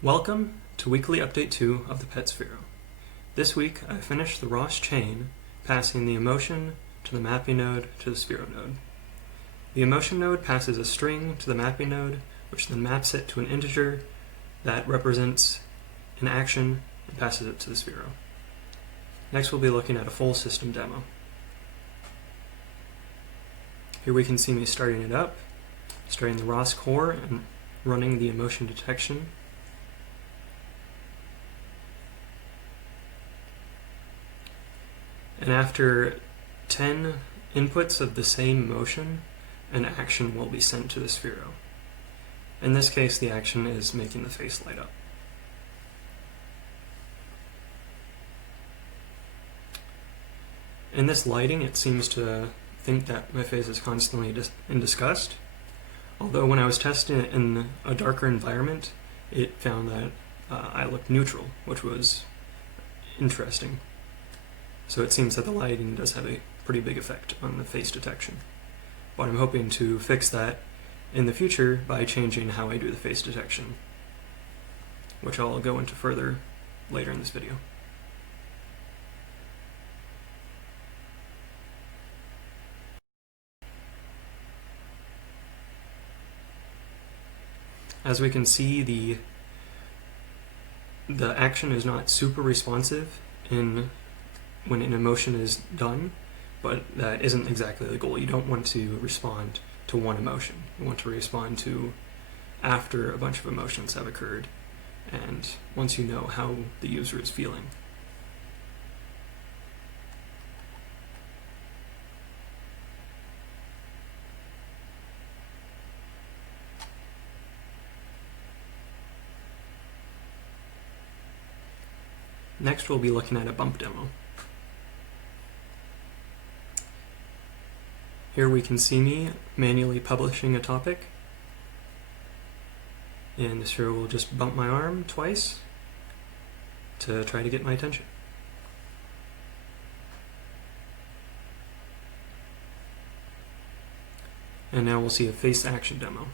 Welcome to Weekly Update 2 of the PySphero. This week I finished the Ross chain, passing the emotion to the mapping node to the Sphero node. The emotion node passes a string to the mapping node, which then maps it to an integer that represents an action and passes it to the Sphero. Next we'll be looking at a full system demo. Here we can see me starting it up, starting the Ross core and running the emotion detection. And after 10 inputs of the same emotion, an action will be sent to the Sphero. In this case, the action is making the face light up. In this lighting, it seems to think that my face is constantly in disgust. Although when I was testing it in a darker environment, it found that I looked neutral, which was interesting. So it seems that the lighting does have a pretty big effect on the face detection. But I'm hoping to fix that in the future by changing how I do the face detection, which I'll go into further later in this video. As we can see, the action is not super responsive when an emotion is done, but that isn't exactly the goal. You don't want to respond to one emotion. You want to respond to after a bunch of emotions have occurred, and once you know how the user is feeling. Next, we'll be looking at a bump demo. Here we can see me manually publishing a topic, and the Sphero will just bump my arm twice to try to get my attention. And now we'll see a face action demo.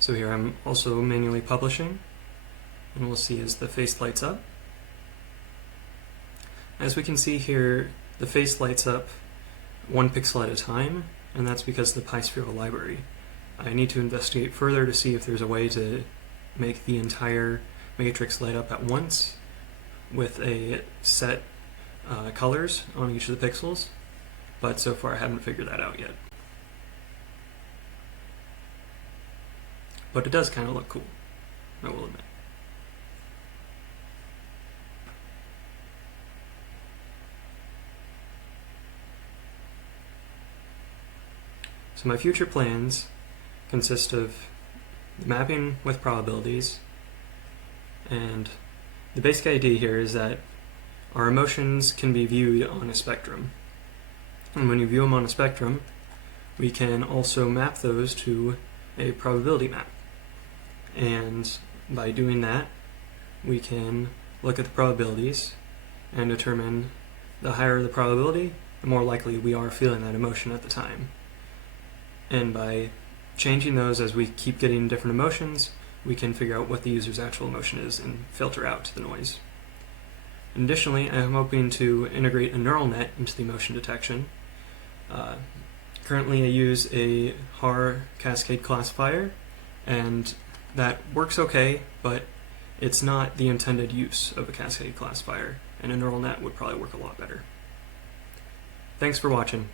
So here I'm also manually publishing, and we'll see as the face lights up. As we can see here, the face lights up 1 pixel at a time, and that's because of the PySphero library. I need to investigate further to see if there's a way to make the entire matrix light up at once with a set colors on each of the pixels, but so far I haven't figured that out yet. But it does kind of look cool, I will admit. So my future plans consist of mapping with probabilities, and the basic idea here is that our emotions can be viewed on a spectrum. And when you view them on a spectrum, we can also map those to a probability map. And by doing that, we can look at the probabilities and determine the higher the probability, the more likely we are feeling that emotion at the time. And by changing those as we keep getting different emotions, we can figure out what the user's actual emotion is and filter out the noise. Additionally, I'm hoping to integrate a neural net into the emotion detection. Currently I use a HAR cascade classifier, and that works okay, but it's not the intended use of a cascade classifier, and a neural net would probably work a lot better. Thanks for watching.